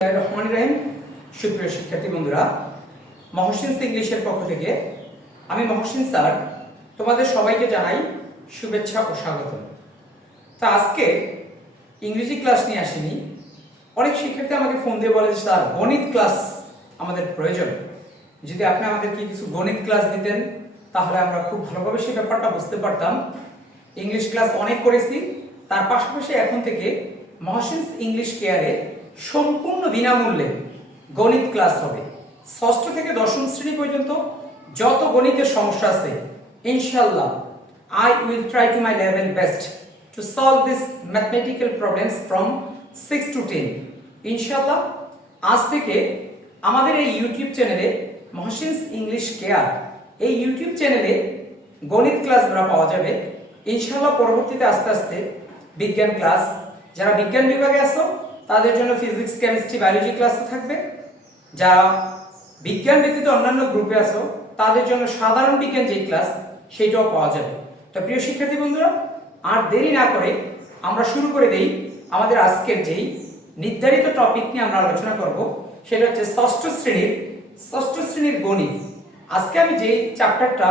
রহমান রাহিম সুপ্রিয় শিক্ষার্থী বন্ধুরা মহসিন ইংলিশের পক্ষ থেকে আমি মহসিন স্যার তোমাদের সবাইকে জানাই শুভেচ্ছা ও স্বাগত তা আজকে ইংরেজি ক্লাস নিয়ে আসিনি। অনেক শিক্ষার্থী আমাকে ফোন দিয়ে বলে স্যার, গণিত ক্লাস আমাদের প্রয়োজন। যদি আপনি আমাদেরকে কিছু গণিত ক্লাস দিতেন, তাহলে আমরা খুব ভালোভাবে সেই ব্যাপারটা বুঝতে পারতাম। ইংলিশ ক্লাস অনেক করেছি। তার পাশাপাশি এখন থেকে মহাসিন্স ইংলিশ কেয়ারে সম্পূর্ণ বিনামূল্যে গণিত ক্লাস হবে। ষষ্ঠ থেকে দশম শ্রেণি পর্যন্ত যত গণিতের সমস্যা আছে ইনশাল্লাহ I will try to my level best to solve this mathematical problems from six to ten ইনশাল্লাহ আজ থেকে আমাদের এই ইউটিউব চ্যানেলে মহসিনস ইংলিশ কেয়ার এই ইউটিউব চ্যানেলে গণিত ক্লাসগুলো পাওয়া যাবে। ইনশাল্লাহ পরবর্তীতে আস্তে আস্তে বিজ্ঞান ক্লাস যারা বিজ্ঞান বিভাগে আছো তাদের জন্য ফিজিক্স কেমিস্ট্রি বায়োলজি ক্লাস থাকবে। যারা বিজ্ঞান ব্যতীত অন্যান্য গ্রুপে আছো, তাদের জন্য সাধারণ বিজ্ঞান যে ক্লাস সেইটাও পাওয়া যাবে। তো প্রিয় শিক্ষার্থী বন্ধুরা, আর দেরি না করে আমরা শুরু করে দেই আমাদের আজকের যেই নির্ধারিত টপিক নিয়ে আমরা আলোচনা করব, সেটা হচ্ছে ষষ্ঠ শ্রেণির ষষ্ঠ শ্রেণির গণিত। আজকে আমি যে চ্যাপ্টারটা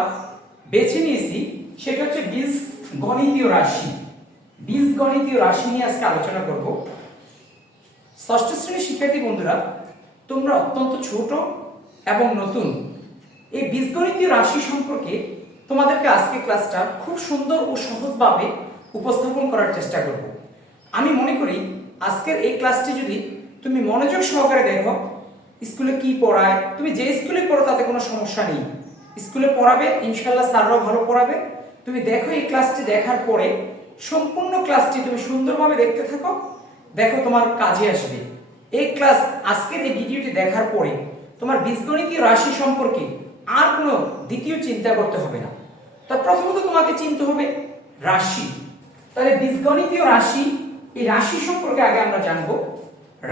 বেছে নিয়েছি, সেটা হচ্ছে বীজ গণিতীয় রাশি। বীজ গণিতীয় রাশি নিয়ে আজকে আলোচনা করব। ষষ্ঠ শ্রেণির শিক্ষার্থী বন্ধুরা, তোমরা অত্যন্ত ছোট এবং নতুন। এই বীজগণিতীয় রাশি সম্পর্কে তোমাদেরকে আজকে ক্লাসটা খুব সুন্দর ও সহজভাবে উপস্থাপন করার চেষ্টা করব। আমি মনে করি আজকের এই ক্লাসটি যদি তুমি মনোযোগ সহকারে দেখো, স্কুলে কি পড়ায়, তুমি যে স্কুলে পড়ো তাতে কোনো সমস্যা নেই। স্কুলে পড়াবে ইনশাল্লাহ স্যাররাও ভালো পড়াবে। তুমি দেখো এই ক্লাসটি দেখার পরে সম্পূর্ণ ক্লাসটি তুমি সুন্দরভাবে দেখতে থাকো। দেখো তোমার কাজে আসবে। এই ক্লাস আজকের এই ভিডিওটি দেখার পরে তোমার বীজগণিতীয় রাশি সম্পর্কে আর কোনো দ্বিতীয় চিন্তা করতে হবে না। তা প্রথমত তোমাকে চিনতে হবে রাশি। তাহলে বীজগণিতীয় রাশি, এই রাশি সম্পর্কে আগে আমরা জানব।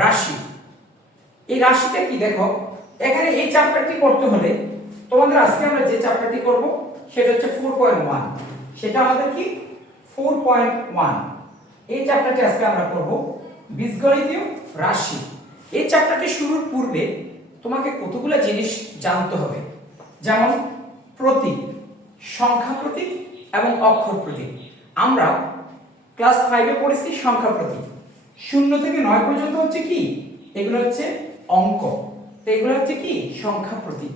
রাশি। এই রাশিটা কি দেখো, এখানে এই চ্যাপ্টারটি করতে হলে তোমাদের আজকে আমরা যে চ্যাপ্টারটি করব, সেটা হচ্ছে ফোর পয়েন্ট ওয়ান সেটা আমাদের কি? ফোর পয়েন্ট ওয়ান এই চ্যাপ্টারটি আজকে আমরা করব। বীজগণিতীয় রাশি। এই চ্যাপ্টারটি শুরুর পূর্বে তোমাকে কতগুলো জিনিস জানতে হবে? যেমন প্রতীক, সংখ্যা প্রতীক এবং অক্ষর প্রতীক। আমরা ক্লাস ফাইভে পড়েছি সংখ্যা প্রতীক। শূন্য থেকে নয় পর্যন্ত হচ্ছে কি? এগুলো হচ্ছে অঙ্ক। তো এগুলো হচ্ছে কি? সংখ্যা প্রতীক।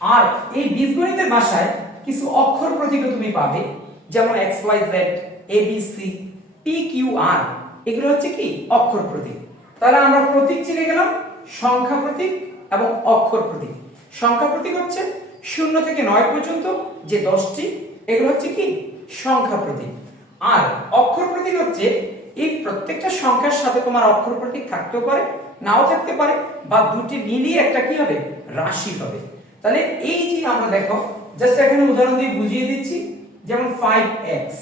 আর এই বীজগণিতের ভাষায় কিছু অক্ষর প্রতীকও তুমি পাবে। যেমন X Y Z A B C P Q R এগুলো হচ্ছে কি? অক্ষর প্রতীক। তাহলে আমরা প্রতীক চিনে গেলাম, সংখ্যা প্রতীক এবং অক্ষর প্রতীক। সংখ্যা প্রতীক হচ্ছে শূন্য থেকে নয় পর্যন্ত যে দশটি, এগুলো হচ্ছে কি? সংখ্যা প্রতীক। আর অক্ষর প্রতীক হচ্ছে, এই প্রত্যেকটা সংখ্যার সাথে তোমার অক্ষর প্রতীক থাকতেও পারে, নাও থাকতে পারে, বা দুটি মিলিয়ে একটা কি হবে? রাশি হবে। তাহলে এই যে আমরা দেখো জাস্ট এখানে উদাহরণ দিয়ে বুঝিয়ে দিচ্ছি, যেমন ফাইভ এক্স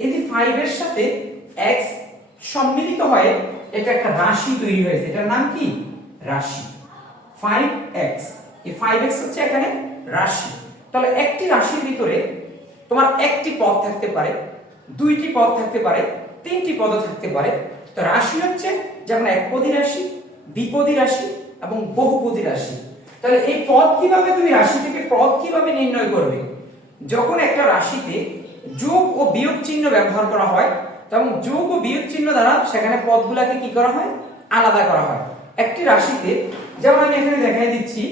এই যে ফাইভ এর সাথে এক্স সম্মিলিত হয়ে এটা একটা রাশি তৈরি হয়েছে। এটার নাম কি? রাশি। ফাইভ এক্স এই ফাইভ এক্স হচ্ছে এখানে রাশি। তাহলে একটি রাশির ভিতরে তোমার একটি পদ থাকতে পারে, দুইটি পদ থাকতে পারে, তিনটি পদ থাকতে পারে। তো রাশি হচ্ছে যেমন একপদী রাশি, দ্বিপদী রাশি এবং বহুপদী রাশি। তাহলে এই পদ কীভাবে তুমি রাশি থেকে পদ কীভাবে নির্ণয় করবে? যখন একটা রাশিতে যোগ ও বিয়োগ চিহ্ন ব্যবহার করা হয় তখন যোগ ও বিয়োগ চিহ্ন দ্বারা সেখানে পদগুলোকে কি করা হয়? আলাদা করা হয়। একটি রাশিতে, যেমন আমি এখানে দেখাই দিচ্ছি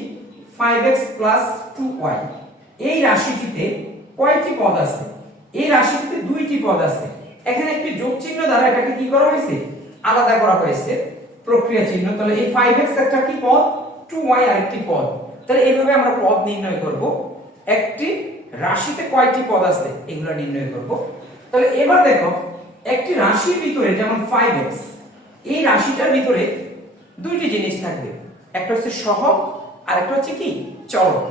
5x 2y এই রাশিটিতে কয়টি পদ আছে? এই রাশিটিতে দুইটি পদ আছে। এখানে একটি যোগ চিহ্ন দ্বারা এটাকে কি করা হয়েছে? আলাদা করা হয়েছে। প্রক্রিয়া চিহ্ন। তাহলে এই 5x একটা কি পদ? 2y আরেকটি পদ। তাহলে এইভাবে আমরা পদ নির্ণয় করব। একটি রাশিতে কয়টি পদ আছে? এগুলো নির্ণয় করব। তাহলে এবার দেখো একটি রাশির ভিতরে যেমন ফাইভ এক্স এই রাশিটার ভিতরে দুইটি জিনিস থাকবে। একটা হচ্ছে সহগ আর একটা হচ্ছে কি? চলক।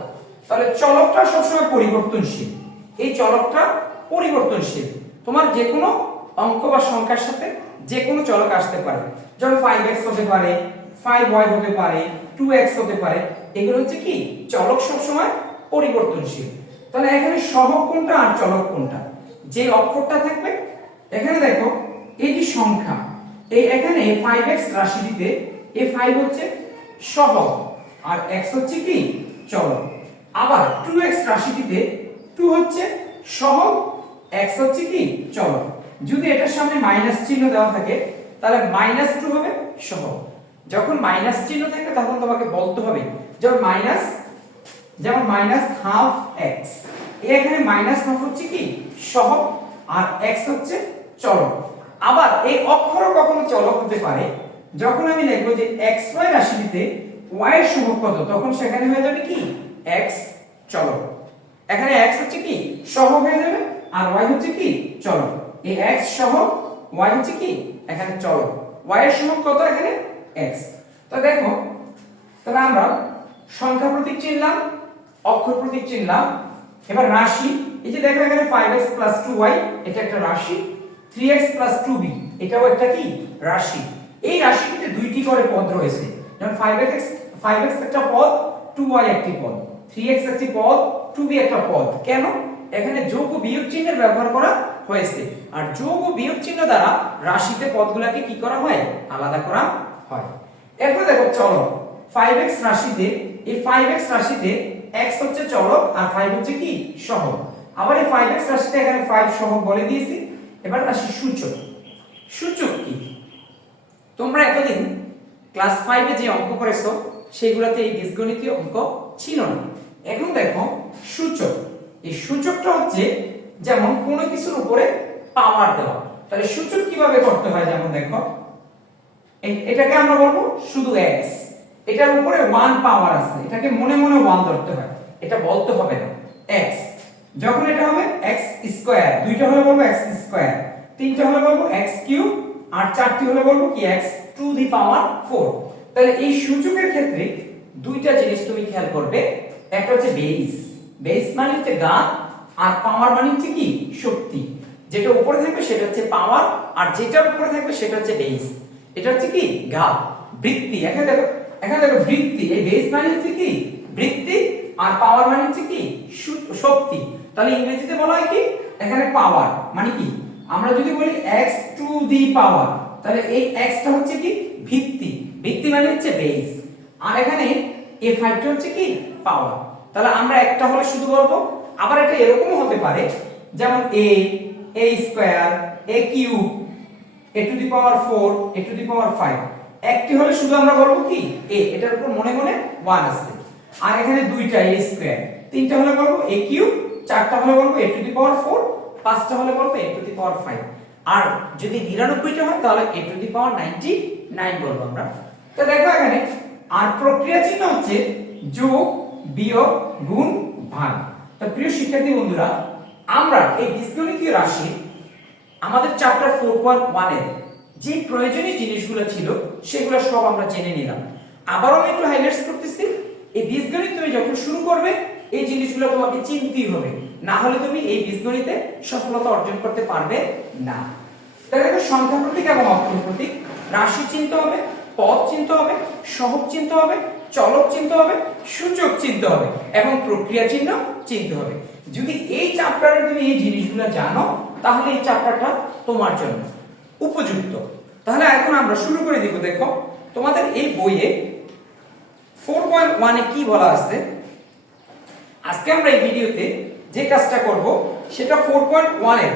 তাহলে চলকটা সবসময় পরিবর্তনশীল। এই চলকটা পরিবর্তনশীল। তোমার যে কোনো অঙ্ক বা সংখ্যার সাথে যে কোনো চলক আসতে পারে। যেমন ফাইভ এক্স হতে পারে ফাইভ ওয়াই হতে পারে টু এক্স হতে পারে। এগুলো হচ্ছে কি? চলক সবসময় পরিবর্তনশীল। তাহলে এখানে সহগ কোনটা আর চলক কোনটা? যে অক্ষরটা থাকবে এখানে দেখো, এই সংখ্যা, এই এখানে 5x রাশিটিতে এই ফাইভ হচ্ছে সহগ, আর এক্স হচ্ছে কি? চলক আবার টু এক্স রাশিটিতে টু হচ্ছে সহগ এক্স হচ্ছে কি? চলক যদি এটার সামনে মাইনাস চিহ্ন দেওয়া থাকে, তাহলে মাইনাস টু হবে সহগ। যখন মাইনাস চিহ্ন থাকে, তখন তোমাকে বলতে হবে, যেমন মাইনাস যেমন মাইনাস হাফ এক্স এখানে মাইনাস হাফ হচ্ছে কি? সহগ, আর এক্স হচ্ছে চলক আবার এই অক্ষরও কখনো চলক হতে পারে, যখন আমি লিখব যে এক্স ওয়াই রাশিটিতে ওয়াই এর সহগ কত, তখন সেখানে হয়ে যাবে কি? এক্স চলক। এখানে এক্স হচ্ছে কি? সহগ হয়ে যাবে, আর ওয়াই হচ্ছে কি? চলক। এই এক্স সহগ ওয়াই হচ্ছে কি? এখানে চলক। ওয়াই এর সহগ কত এখানে? এক্স তো দেখো, তাহলে আমরা সংখ্যা প্রতীক চিনলাম, অক্ষর প্রতীক চিনলাম, এবার রাশি, এই যে দেখো এখানে 5x 2y এটা একটা রাশি। 3x 2b এটাও একটা কি? রাশি। এই রাশিটিতে দুইটি করে পদ রয়েছে। যেমন 5x 5x একটা পদ 2y একটি পদ। 3x একটি পদ 2b একটা পদ। কেন? এখানে যোগ ও বিয়োগ চিহ্নের ব্যবহার করা হয়েছে। আর যোগ ও বিয়োগ চিহ্ন দ্বারা রাশিতে পদগুলোকে কি করা হয়? আলাদা করা হয়। এরপর দেখো চলো 5x রাশিতে, এই 5x রাশিতে x হচ্ছে চলক আর 5 হচ্ছে কি? সহগ। আবার এই 5x রাশিতে এখানে 5 সহগ বলে দিয়েছি। এবার আসি সূচক। সূচক কি? তোমরা এতদিন ক্লাস ফাইভে যে অঙ্ক করেছ সেগুলোতে এই বীজগণিতীয় অঙ্ক ছিল না। এখন দেখো, সূচক। এই সূচকটা হচ্ছে যেমন কোনো কিছুর উপরে পাওয়ার দেওয়া। তাহলে সূচক কীভাবে করতে হয় যেমন দেখো এটাকে আমরা বলব শুধু এক্স এটার উপরে ওয়ান পাওয়ার আছে। এটাকে মনে মনে ওয়ান ধরতে হয়। এটা বলতে হবে না। x যখন এটা হবে x স্কয়ার, দুইটা হলে বলব x স্কয়ার, তিনটা হলে বলব x কিউব, আর চারটি হলে বলব কি x টু দি পাওয়ার 4 তাহলে এই সূচকের ক্ষেত্রে দুইটা জিনিস তুমি খেয়াল করবে, একটা হচ্ছে বেস। বেস মানে হচ্ছে গান, আর পাওয়ার মানে হচ্ছে কি? শক্তি। যেটা উপরে থাকবে সেটা হচ্ছে পাওয়ার, আর যেটার উপরে থাকবে সেটা হচ্ছে বেস। এটা হচ্ছে কি? ঘাত বৃত্তি। এখানে দেখো এখানে দেখো বৃত্তি। এই বেস মানে হচ্ছে কি? বৃত্তি, আর পাওয়ার মানে হচ্ছে কি? শক্তি। তাহলে ইংরেজিতে বলা হয় কি? এখানে পাওয়ার মানে কি? আমরা যদি বলি x টু দি পাওয়ার তাহলে এই x টা হচ্ছে কি? ভিত্তি। ভিত্তি মানে হচ্ছে বেস আর এখানে এ ফাইভটা হচ্ছে কি? পাওয়ার তাহলে আমরা একটা হলে শুধু বলব, আবার এটা এরকমও হতে পারে, যেমন a a square a cube a to the power 4 a to the power 5 একটি হলে শুধু আমরা বলব কি? a, এটার উপর মনে মনে 1 আছে। আর এখানে দুইটা, a স্কয়ার তিনটা হলে বলব a কিউব চারটা হলে বলব a to the power four পাঁচটা হলে বলব a to the power five আর যদি 99টা হয়, তাহলে এ টু দি পাওয়ার 99 বলব আমরা। তো দেখো এখানে, আর প্রক্রিয়া চিহ্ন হচ্ছে যোগ, বিয়োগ, গুণ, ভাগ। তো প্রিয় শিক্ষার্থী বন্ধুরা, আমরা এই বীজগণিতীয় রাশি আমাদের চ্যাপ্টার ফোর পয়েন্ট ওয়ানের যে প্রয়োজনীয় জিনিসগুলো ছিল, সেগুলো সব আমরা জেনে নিলাম। আবারও আমি একটু হাইলাইটস করতেছি। এই বীজগণিত তুমি যখন শুরু করবে এই জিনিসগুলো তোমাকে চিনতেই হবে। না হলে তুমি এই বীজগণিতে সফলতা অর্জন করতে পারবে না। তাহলে দেখো, সংখ্যা প্রতীক এবং অক্ষর প্রতীক। রাশি চিনতে হবে, পদ চিনতে হবে, সহগ চিনতে হবে, চলক চিনতে হবে, সূচক চিনতে হবে এবং প্রক্রিয়া চিহ্ন চিনতে হবে। যদি এই চ্যাপ্টারে তুমি এই জিনিসগুলো জানো, তাহলে এই চ্যাপ্টারটা তোমার জন্য উপযুক্ত। তাহলে এখন আমরা শুরু করে দিব, দেখো। তোমাদের এই বইয়ে ফোর পয়েন্ট ওয়ানে কি বলা আছে? আজকে আমরা এই ভিডিওতে যে কাজটা করব, সেটা ফোর পয়েন্ট ওয়ানের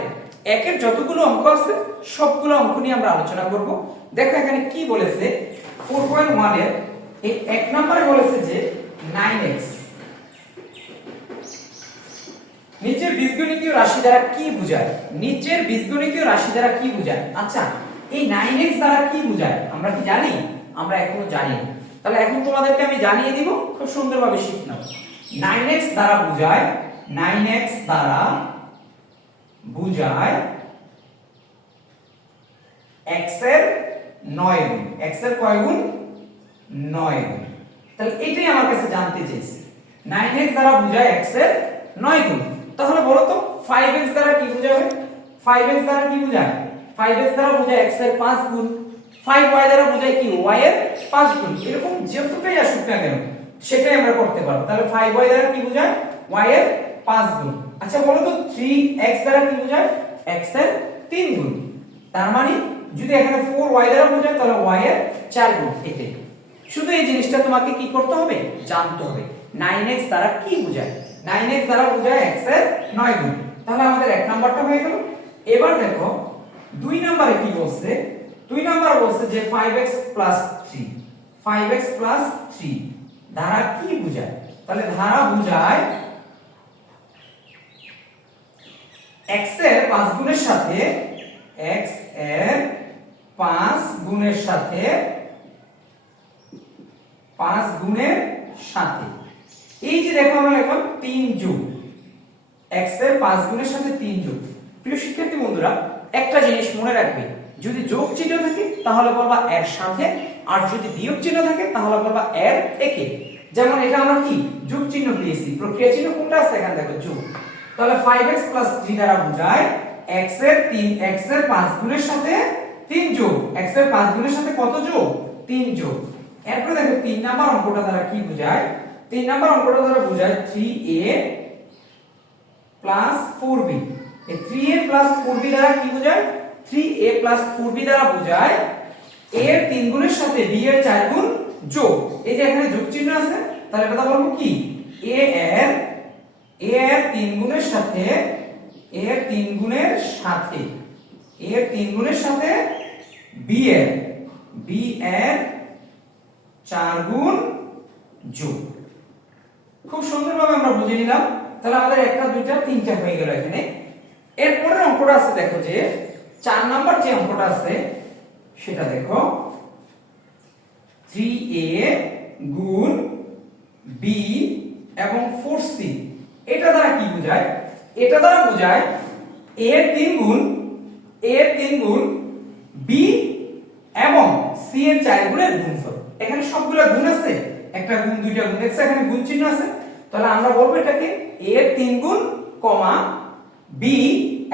একের যতগুলো অঙ্ক আছে, সবগুলো অঙ্ক নিয়ে আমরা আলোচনা করব। দেখো এখানে কি বলেছে? ফোর পয়েন্ট ওয়ানের এই এক নম্বরে বলেছে যে নাইন এক্স নিচের বীজগণিতীয় রাশি দ্বারা কি বোঝায়? নিচের বীজগণিতীয় রাশি দ্বারা কি বোঝায়? আচ্ছা এই 9x দ্বারা কি বোঝায়? আমরা কি জানি? আমরা এখনও জানি না। তাহলে এখন তোমাদেরকে আমি জানিয়ে দিব, খুব সুন্দরভাবে শিখে নাও। 9x দ্বারা বোঝায় 9x দ্বারা বোঝায় x এর 9 গুণ। x এর কয় গুণ? 9 গুণ। তাহলে এটাই আমার কাছে জানতে চেয়েছি। 9x দ্বারা বোঝায় x এর 9 গুণ। তাহলে বলো তো 5x দ্বারা কি বোঝাবে? 5x দ্বারা কি বোঝায়? 5x দ্বারা বোঝায় x এর 5 গুণ। 5y দ্বারা বোঝায় কি? y এর 5 গুণ। এরকম যতটাই আসুক না কেন সেটাই আমরা করতে পারব। তাহলে 5y দ্বারা কি বোঝায়? y এর 5 গুণ। আচ্ছা বলো তো 3x দ্বারা কি বোঝায়? x এর 3 গুণ। তার মানে যদি এখানে 4y দ্বারা বোঝায়, তাহলে y এর 4 গুণ এটাই শুধু এই জিনিসটা তোমাকে কি করতে হবে? জানতে হবে। 9x দ্বারা কি বোঝায়? 9x দ্বারা বোঝায় x এর 9 গুণ। তাহলে আমাদের এক নাম্বারটা হয়ে গেল। এবার দেখো, দুই নম্বরে কি বলছে? দুই নাম্বার বলছে যে 5x 3 5x 3 ধারা কি বোঝায়? তাহলে ধারা বোঝায় x এর 5 গুণের সাথে x এর 5 গুণের সাথে 5 গুণের সাথে। এই যে দেখো আমরা এখন 3 যোগ, x এর 5 গুণের সাথে 3 যোগ। প্রিয় শিক্ষার্থী বন্ধুরা, একটা জিনিস মনে রাখবে, যদি যোগ চিহ্ন থাকে, তাহলে বলবা এর সাথে আর যদি বিয়োগ চিহ্ন থাকে, তাহলে বলবা এর একে। যেমন এটা আমরা কি? যোগ চিহ্ন পেয়েছি। প্রক্রিয়া চিহ্ন কোনটা আছে? এখানে দেখো, যোগ। তাহলে 5x 3 দ্বারা বোঝায় x এর 3 x এর 5 গুণের সাথে 3 যোগ। x এর 5 গুণের সাথে কত যোগ? 3 যোগ। এরপর দেখো 3 নাম্বার অঙ্কটা দ্বারা কি বোঝায়? 3 নাম্বার অঙ্কটা দ্বারা বোঝায় 3a 4b এই 3a 4b দ্বারা কি বোঝায়? 3a 4b দ্বারা বোঝায় এর 3 গুণের সাথে b এর 4 গুণ যোগ। এই যে এখানে যোগ চিহ্ন আছে, তাহলে এটা বলব কি? A এর a এর 3 গুণের সাথে এর 3 গুণের সাথে এর 3 গুণের সাথে b এর b এর 4 গুণ যোগ। খুব সুন্দরভাবে আমরা বুঝে নিলাম। তাহলে আমাদের একটা, দুইটা, তিনটা হয়ে গেল এখানে। এরপরের অঙ্কটা আছে, দেখো যে চার নাম্বার যে অঙ্কটা আছে সেটা দেখো। 3a গুণ বি এবং ফোর সি এটা দ্বারা কি বোঝায়? এটা দ্বারা বোঝায় এর 3 গুণ এর 3 গুণ, b এবং সি এর চার গুণের গুণফল। এখানে সবগুলো গুণ আছে। একটা গুণ, দুইটা গুণ, দেখছ এখানে গুণ চিহ্ন আছে? তাহলে আমরা বলব এটাকে a এর তিন গুণ, কমা বি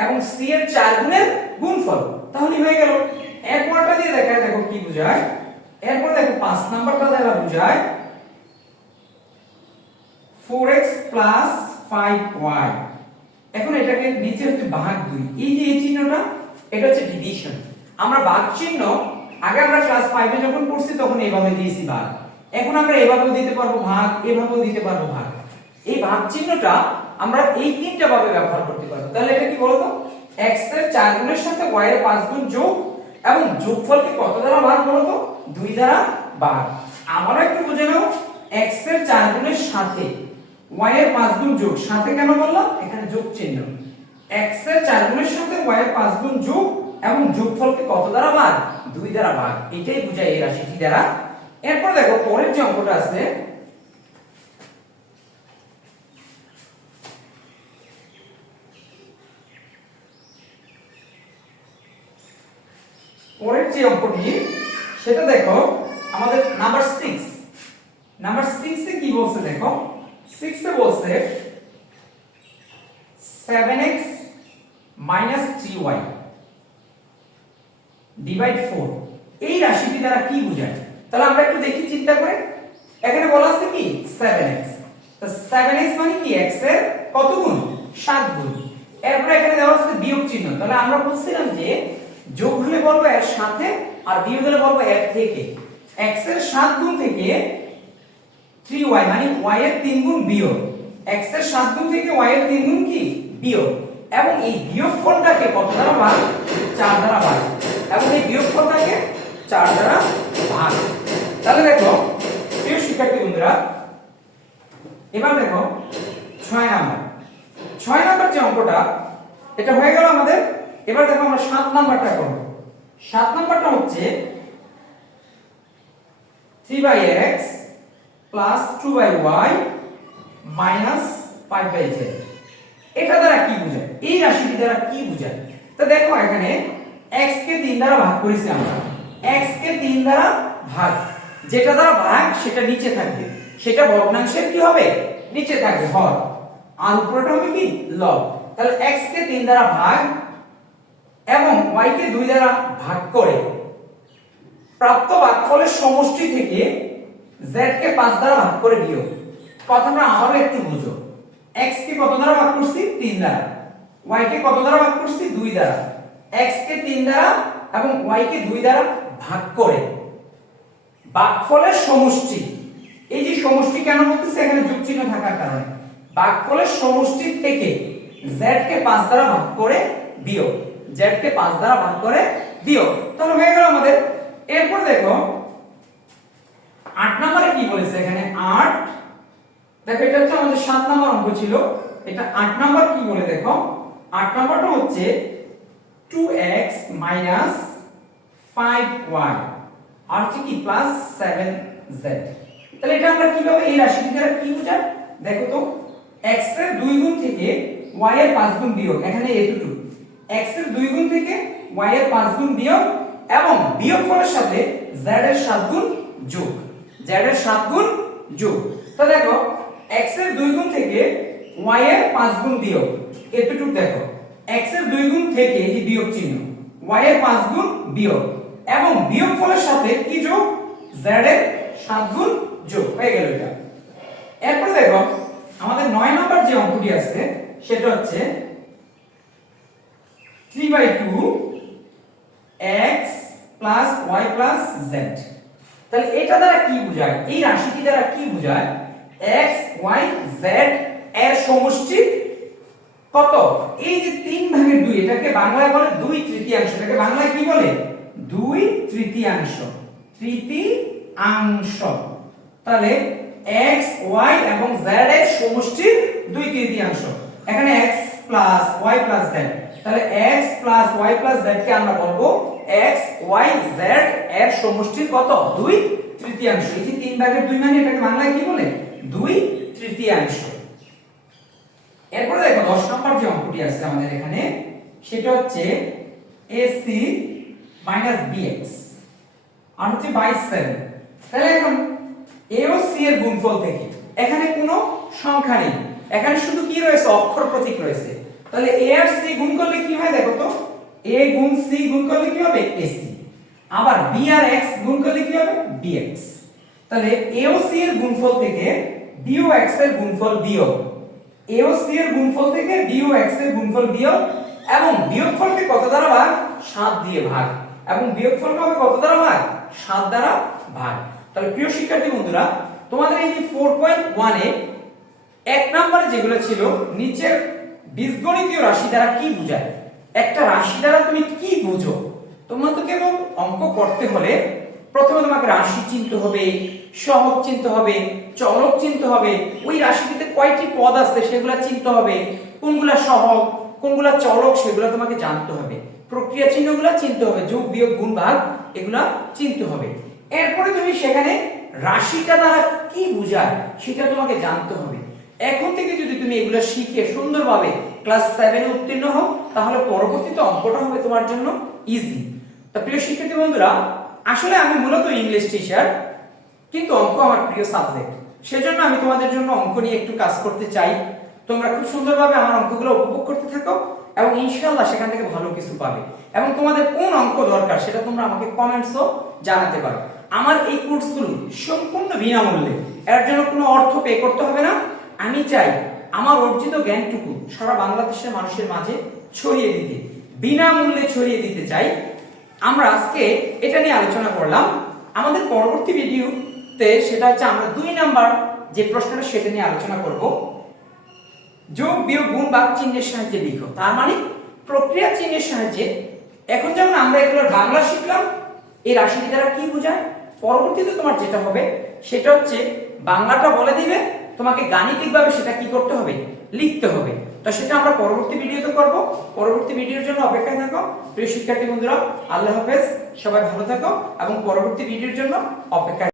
এবং সি এর 4 গুণের গুণফল। তাহলে হয়ে গেল? এরপরটা দিয়ে দেখা দেখো কি বোঝায়। এরপর দেখো 5 নাম্বারটা দ্বারা বোঝায়। 4x 5y এখন এটাকে নিচে হচ্ছে ভাগ 2 এই যে এই চিহ্নটা, এটা হচ্ছে ডিভিশন আমরা ভাগ চিহ্ন, আগে আমরা ক্লাস 5 এ যখন পড়ছি, তখন এইভাবে দিয়েছি ভাগ। এখন আমরা এভাবেও দিতে পারব ভাগ, এভাবেও দিতে পারব ভাগ। এই ভাগ চিহ্নটা আমরা এই তিনটা ভাবে ব্যবহার করতে পারব। তাহলে এটা কি বলতো? x এর 4 গুণের সাথে y এর 5 গুণ যোগ এবং যোগফলকে কত দ্বারা ভাগ বলতো 2 দ্বারা ভাগ আমরা একটু বুঝে নাও, x এর 4 গুণের সাথে y এর 5 গুণ যোগ, সাথে কেন বললাম এখানে যোগ চিহ্ন। x এর 4 গুণের সাথে y এর 5 গুণ যোগ এবং যোগফলকে কত দ্বারা ভাগ? 2 দ্বারা ভাগ। এটাই বোঝায় এই রাশিটি দ্বারা। এরপর দেখো, পরের যে অঙ্কটা আছে পরের যে অঙ্কটি, সেটা দেখো, আমাদের নাম্বার 6 নাম্বার 6 এ কি বলছে দেখো? 6 এ বলছে 7x 3y ডিভাইড 4 এই রাশিটি দ্বারা কি বোঝায়? তাহলে আমরা একটু দেখি, চিন্তা করে। এখানে বলা আছে কি? সেভেন এক্স তো 7x মানে কি? এক্সের কত গুণ? সাত গুণ। এরপরে এখানে দেওয়া আছে বিয়োগ চিহ্ন। তাহলে আমরা বলছিলাম যে যোগ হলে বলব এর সাথে আর বিয়োগ হলে বলব এর থেকে। x এর 7 গুণ থেকে 3y মানে y এর 3 গুণ বিয়োগ। x এর 7 গুণ থেকে y এর 3 গুণ কি? বিয়োগ। এবং এই বিয়োগ ফলটাকে কত দ্বারা ভাগ? 4 দ্বারা ভাগ। এবং এই বিয়োগ ফলটাকে 4 দ্বারা ভাগ। তাহলে দেখো, প্রিয় শিক্ষার্থী বন্ধুরা, এবার দেখো 6 নাম্বার। 6 নাম্বার যে অঙ্কটা, এটা হয়ে গেল আমাদের এবার দেখো আমরা সাত নাম্বারটা করব। সাত নাম্বারটা হচ্ছে three by X plus 3/x 2y minus 5/z এটা দ্বারা কি বোঝায়? এই রাশিটি দ্বারা কি বোঝায়? তো দেখো এখানে x কে 3 দ্বারা ভাগ করেছি আমরা। x কে 3 দ্বারা ভাগ। যেটা দ্বারা ভাগ, সেটা নিচে থাকবে। সেটা ভগ্নাংশের কি হবে? নিচে থাকবে হর আর উপরেটা হবে কি? লব। তাহলে x কে 3 দ্বারা ভাগ এবং y কে 2 দ্বারা ভাগ করে প্রাপ্ত ভাগফলের সমষ্টি থেকে z কে 5 দ্বারা ভাগ করে দিও কথাটা আরও একটু বুঝো। x কে কত দ্বারা ভাগ করছি? 3 দ্বারা। y কে কত দ্বারা ভাগ করছি? 2 দ্বারা। x কে 3 দ্বারা এবং y কে 2 দ্বারা ভাগ করে। ভাগফলের সমষ্টি। এই যে সমষ্টি কেন বলতেছে? এখানে যোগ চিহ্ন থাকার কারণে। ভাগফলের সমষ্টি থেকে z কে 5 দ্বারা ভাগ করে দিও। Z কে 5 দ্বারা ভাগ করে দিও। তাহলে হয়ে গেল আমাদের। এরপর দেখো 8 নম্বরে কি বলেছে এখানে? 8 দেখো, এটা হচ্ছে আমাদের 7 নম্বর অঙ্ক ছিল। এটা 8 নম্বর কি বলে দেখো? 8 নম্বরটা হচ্ছে 2x 5y আর হচ্ছে কি? প্লাস 7z তাহলে এটা আমরা কীভাবে এই রাশিটি দ্বারা কি বোঝায় দেখো তো, x এর 2 গুণ থেকে y এর 5 গুণ বিয়োগ। এখানে এতটুকু। X এর 2 গুণ থেকে y এর 5 গুণ বিয়োগ এবং বিয়োগফলের সাথে z এর 7 গুণ যোগ। Z এর 7 গুণ যোগ। তো দেখো, x এর 2 গুণ থেকে y এর 5 গুণ বিয়োগ। এতটুকু দেখো। X এর 2 গুণ থেকে এই বিয়োগ চিহ্ন। Y এর 5 গুণ বিয়োগ। এবং বিয়োগফলের সাথে কি যোগ? Z এর 7 গুণ যোগ। হয়ে গেল এটা। এরপর দেখো, আমাদের 9 নম্বর যে অঙ্কটি আছে, সেটা হচ্ছে 3 by 2 x plus y plus z. তাহলে এটা দ্বারা কি বোঝায়? এই রাশিটি দ্বারা কি বোঝায়? x, y, z এর সমষ্টি কত? এই যে তিন ভাগের দুই, এটাকে বাংলায় বলে দুই তৃতীয়াংশ। এটাকে বাংলায় কি বলে? দুই তৃতীয়াংশ। তৃতীয়াংশ। তাহলে x, y এবং z এর সমষ্টি দুই তৃতীয়াংশ। এখানে x plus y plus z তাহলে x plus y plus z কে আমরা বলব? x, y, z এর সমষ্টি কত? দুই তৃতীয়াংশ। এই যে তিন ভাগের দুই মানে এটাকে বাংলায় কি বলে? দুই তৃতীয়াংশ। এরপরে দেখো 10 নম্বর যে অঙ্কটি আছে আমাদের এখানে, সেটা হচ্ছে AC BX আর হচ্ছে 27 তাহলে এখন A ও C এর গুণফল থেকে এখানে কোনো সংখ্যা নেই। এখানে শুধু কি রয়েছে? অক্ষর প্রতীক রয়েছে। তাহলে A আর C গুণ করলে কি হয় দেখো তো? এ গুণ C গুণ করলে কি হবে? এসি আবার বি আর এক্স গুণ করলে কি হবে? BX তাহলে A ও C এর গুণফল থেকে B ও X এর গুণফল a ও c এর গুণফল থেকে b ও x এর গুণফল বিয়োগ এবং বিয়োগফলকে কত দ্বারা ভাগ? সাত দিয়ে ভাগ। এবং বিয়োগফলকে হবে কত দ্বারা ভাগ? সাত দ্বারা ভাগ। তাহলে প্রিয় শিক্ষার্থী বন্ধুরা, তোমাদের এই যে ফোর পয়েন্ট ওয়ানে এক নম্বরে যেগুলো ছিল, নিচের বীজগণিতীয় রাশি দ্বারা কি বোঝায়? একটা রাশি দ্বারা তুমি কি বুঝো? তোমরা তো কেবল অঙ্ক করতে হলে প্রথমে তোমাকে রাশি চিনতে হবে, সহগ চিনতে হবে, চলক চিনতে হবে। ওই রাশিটিতে কয়টি পদ আছে সেগুলো চিনতে হবে। কোনগুলা সহগ, কোনগুলা চলক সেগুলো তোমাকে জানতে হবে। প্রক্রিয়া চিহ্নগুলো চিনতে হবে, যোগ, বিয়োগ, গুণ, ভাগ এগুলা চিনতে হবে। এরপরে তুমি সেখানে রাশিটা দ্বারা কি বোঝায় সেটা তোমাকে জানতে হবে। এখন থেকে যদি তুমি এগুলো শিখে সুন্দরভাবে ক্লাস সেভেনে উত্তীর্ণ হও, তাহলে পরবর্তীতে অঙ্কটা হবে তোমার জন্য ইজি তা প্রিয় শিক্ষার্থী বন্ধুরা, আসলে আমি মূলত ইংলিশ টিচার কিন্তু অঙ্ক আমার প্রিয় সাবজেক্ট সেজন্য আমি তোমাদের জন্য অঙ্ক নিয়ে একটু কাজ করতে চাই। তোমরা খুব সুন্দরভাবে আমার অঙ্কগুলো উপভোগ করতে থাকো এবং ইনশাল্লাহ সেখান থেকে ভালো কিছু পাবে। এবং তোমাদের কোন অঙ্ক দরকার সেটা তোমরা আমাকে কমেন্টসও জানাতে পারো। আমার এই কোর্সগুলো সম্পূর্ণ বিনামূল্যে। এর জন্য কোনো অর্থ পে করতে হবে না। আমি চাই আমার অর্জিত জ্ঞানটুকু সারা বাংলাদেশের মানুষের মাঝে ছড়িয়ে দিতে। বিনামূল্যে ছড়িয়ে দিতে চাই। আমরা আজকে এটা নিয়ে আলোচনা করলাম। আমাদের পরবর্তী ভিডিওতে সেটা হচ্ছে আমরা দুই নাম্বার যে প্রশ্নটা সেটা নিয়ে আলোচনা করব। যোগ, বিয়োগ, গুণ, বাক, চিহ্নের সাহায্যে লিখো। তার মানে প্রক্রিয়া চিহ্নের সাহায্যে। এখন যেমন আমরা এগুলোর বাংলা শিখলাম এই রাশিটি দ্বারা কি বোঝায়? পরবর্তীতে তোমার যেটা হবে সেটা হচ্ছে বাংলাটা বলে দিবে। তোমাকে গাণিতিকভাবে সেটা কি করতে হবে? লিখতে হবে। তো সেটা আমরা পরবর্তী ভিডিওতে করব। পরবর্তী ভিডিওর জন্য অপেক্ষায় থাকো। প্রিয় শিক্ষার্থী বন্ধুরা, আল্লাহ হাফেজ। সবাই ভালো থাকো এবং পরবর্তী ভিডিওর জন্য অপেক্ষায়